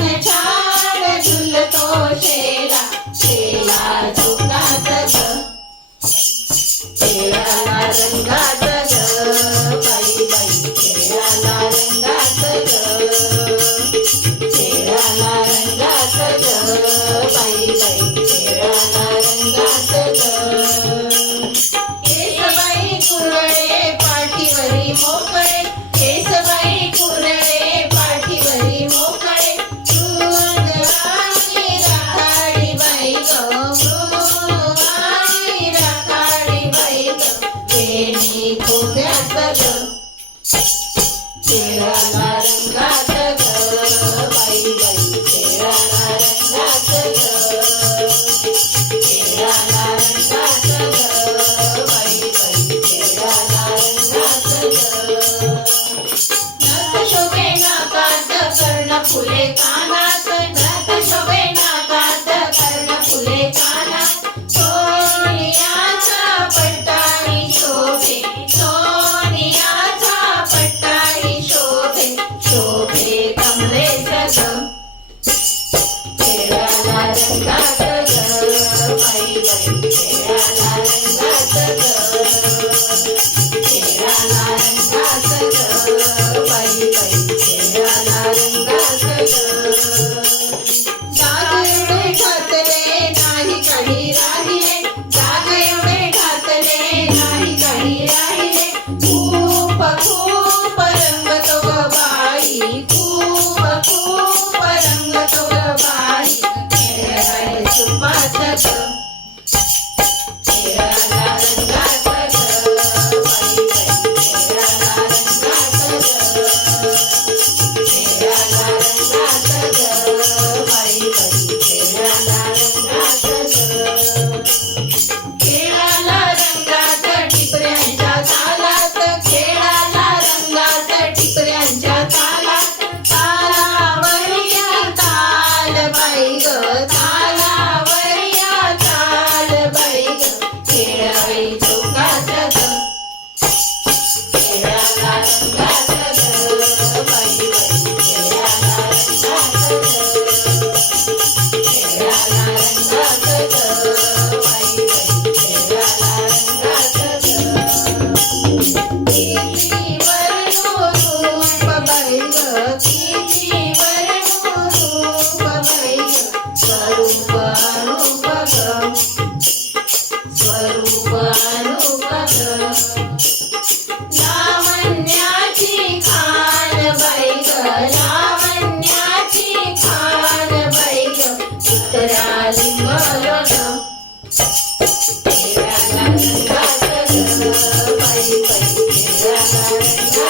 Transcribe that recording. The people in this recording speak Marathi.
छान छान झुलतो शेला शेला झुकात शेळाला रंगात बाई बाई शेळाला रंगात शेळाला रंगात बाई बाई